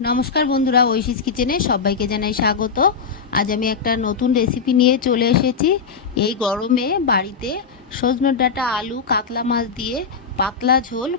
নমস্কার বন্ধুরা, ঐশিস কিচেনে সবাইকে জানাই স্বাগত। আজ আমি একটা নতুন রেসিপি নিয়ে চলে এসেছি। এই গরমে বাড়িতে সজনে ডাঁটা, আলু, কাতলা মাছ দিয়ে পাতলা ঝোল,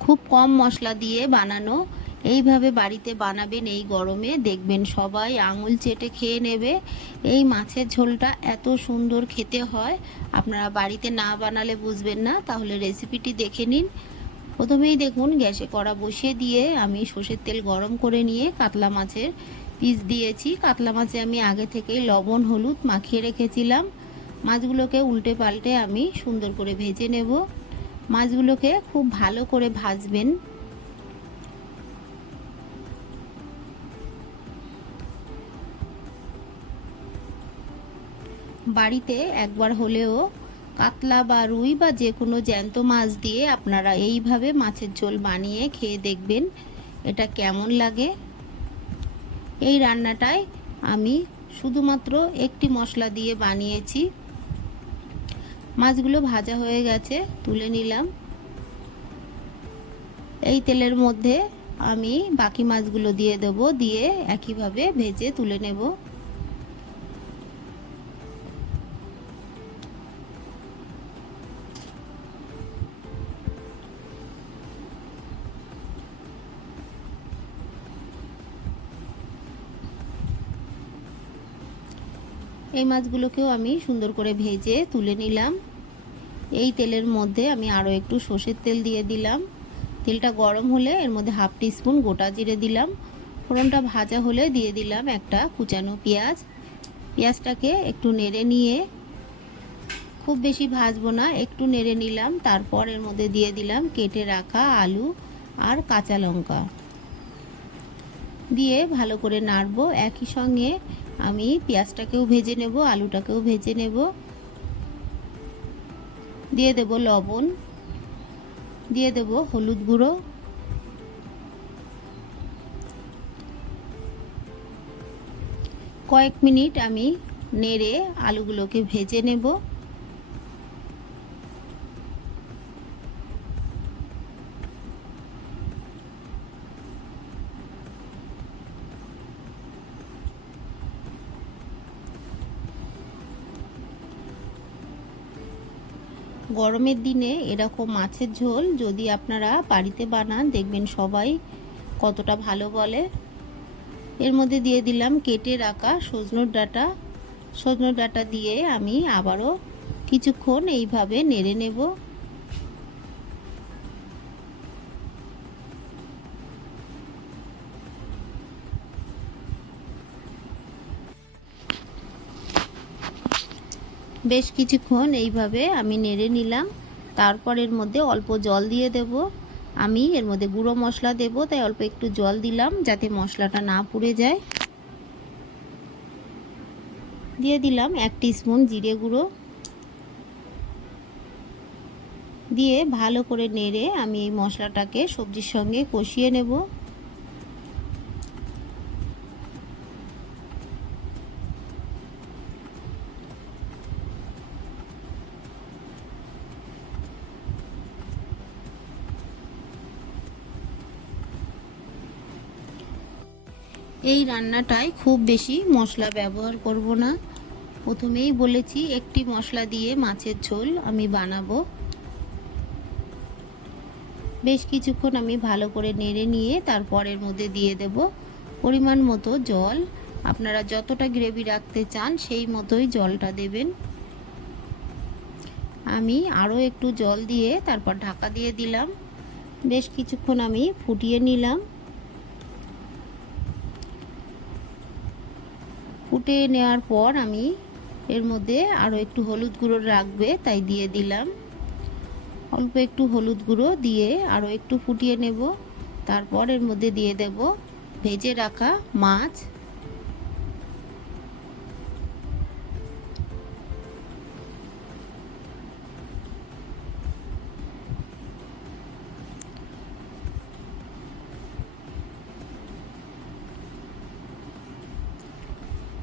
খুব কম মশলা দিয়ে বানানো। এইভাবে বাড়িতে বানাবেন এই গরমে। দেখবেন সবাই আঙুল চেটে খেয়ে নেবে। এই মাছের ঝোলটা এত সুন্দর খেতে হয়। আপনারা বাড়িতে না বানালে বুঝবেন না। তাহলে রেসিপিটি দেখে নিন। প্রথমেই দেখুন গ্যাসে কড়া বসিয়ে দিয়ে আমি সর্ষের তেল গরম করে নিয়ে কাতলা মাছের পিস দিয়েছি। কাতলা মাছে আমি আগে থেকেই লবণ, হলুদ মাখিয়ে রেখেছিলাম। মাছগুলোকে উল্টে পাল্টে আমি সুন্দর করে ভেজে নেব। মাছগুলোকে খুব ভালো করে ভাজবেন। বাড়িতে একবার হলেও কাতলা বা রুই বা যে কোনো জ্যান্ত মাছ দিয়ে আপনারা এইভাবে মাছের ঝোল বানিয়ে খেয়ে দেখবেন, এটা কেমন লাগে। এই রান্নাটায় আমি শুধুমাত্র একটি মশলা দিয়ে বানিয়েছি। মাছগুলো ভাজা হয়ে গেছে, তুলে নিলাম। এই তেলের মধ্যে আমি বাকি মাছগুলো দিয়ে দেব, দিয়ে একইভাবে ভেজে তুলে নেব। এই মাছগুলোকেও আমি সুন্দর করে ভেজে তুলে নিলাম। এই তেলের মধ্যে আমি আরও একটু সর্ষের তেল দিয়ে দিলাম। তেলটা গরম হলে এর মধ্যে হাফ টিস্পুন গোটা জিরে দিলাম। ফোড়নটা ভাজা হলে দিয়ে দিলাম একটা কুচানো পেঁয়াজ। পেঁয়াজটাকে একটু নেড়ে নিয়ে খুব বেশি ভাজবো না, একটু নেড়ে নিলাম। তারপর এর মধ্যে দিয়ে দিলাম কেটে রাখা আলু আর কাঁচা লঙ্কা। দিয়ে ভালো করে নাড়বো। একই সঙ্গে আমি পেঁয়াজটাকেও ভেজে নেব, আলুটাকেও ভেজে নেব। দিয়ে দেব লবণ, দিয়ে দেব হলুদ গুঁড়ো। কয়েক মিনিট আমি নেড়ে আলুগুলোকে ভেজে নেব। গরমের দিনে এরকম মাছের ঝোল যদি আপনারা বাড়িতে বানান, দেখবেন সবাই কতটা ভালো বলে। এর মধ্যে দিয়ে দিলাম কেটে রাখা সজনোর ডাটা। সজনোর ডাটা দিয়ে আমি আবারও কিছুক্ষণ এইভাবে নেড়ে নেব। বেশ কিছুক্ষণ এইভাবে আমি নেড়ে নিলাম। তারপর এর মধ্যে অল্প জল দিয়ে দেব। আমি এর মধ্যে গুঁড়ো মশলা দেব, তাই অল্প একটু জল দিলাম যাতে মশলাটা না পুড়ে যায়। দিয়ে দিলাম এক স্পুন জিরে গুঁড়ো। দিয়ে ভালো করে নেড়ে আমি এই মশলাটাকে সবজির সঙ্গে কষিয়ে নেব। এই রান্নাটায় খুব বেশি মশলা ব্যবহার করব না। প্রথমেই বলেছি একটি মশলা দিয়ে মাছের ঝোল আমি বানাবো। বেশ কিছুক্ষণ আমি ভালো করে নেড়ে নিয়ে তারপরের মধ্যে দিয়ে দেব পরিমাণ মতো জল। আপনারা যতটা গ্রেভি রাখতে চান সেই মতোই জলটা দেবেন। আমি আরও একটু জল দিয়ে তারপর ঢাকা দিয়ে দিলাম। বেশ কিছুক্ষণ আমি ফুটিয়ে নিলাম। ফুটে নেওয়ার পর আমি এর মধ্যে আরও একটু হলুদ গুঁড়ো রাখবে তাই দিয়ে দিলাম। অল্প একটু হলুদ গুঁড়ো দিয়ে আরও একটু ফুটিয়ে নেব। তারপর এর মধ্যে দিয়ে দেব ভেজে রাখা মাছ।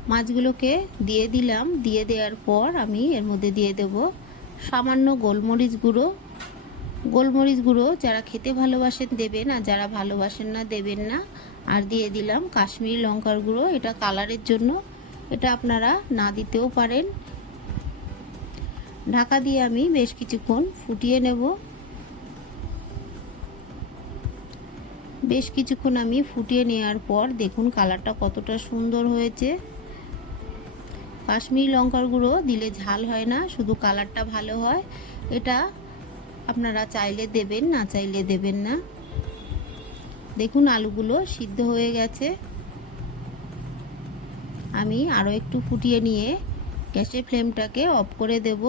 মাছগুলোকে দিয়ে দিলাম। দিয়ে দেওয়ার পর আমি এর মধ্যে দিয়ে দেব সামান্য গোলমরিচ গুঁড়ো। গোলমরিচ গুঁড়ো যারা খেতে ভালোবাসেন দেবেন আর যারা ভালোবাসেন না দেবেন না। আর দিয়ে দিলাম কাশ্মীরি লঙ্কার গুঁড়ো। এটা কালারের জন্য। এটা আপনারা না দিতেও পারেন। ঢাকা দিয়ে আমি বেশ কিছুক্ষণ ফুটিয়ে নেব। বেশ কিছুক্ষণ আমি ফুটিয়ে নেওয়ার পর দেখুন কালারটা কতটা সুন্দর হয়েছে। কাশ্মীরি লঙ্কার গুঁড়ো দিলে ঝাল হয় না, শুধু কালারটা ভালো হয়। এটা আপনারা চাইলে দেবেন, না চাইলে দেবেন না। দেখুন আলুগুলো সিদ্ধ হয়ে গেছে। আমি আরও একটু ফুটিয়ে নিয়ে গ্যাসের ফ্লেমটাকে অফ করে দেব।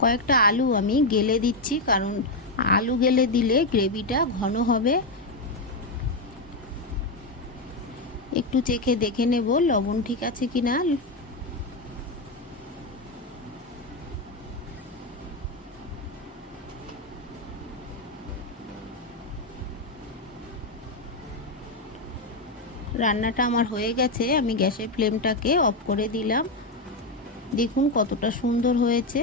কয়েকটা আলু আমি গেলে দিচ্ছি, কারণ আলু গেলে দিলে গ্রেভিটা ঘন হবে। একটু চেখে দেখে নেব, লবণ ঠিক আছে কি না রান্নাটা আমার হয়ে গেছে, আমি গ্যাসের ফ্লেমটাকে অফ করে দিলাম। দেখুন কতটা সুন্দর হয়েছে।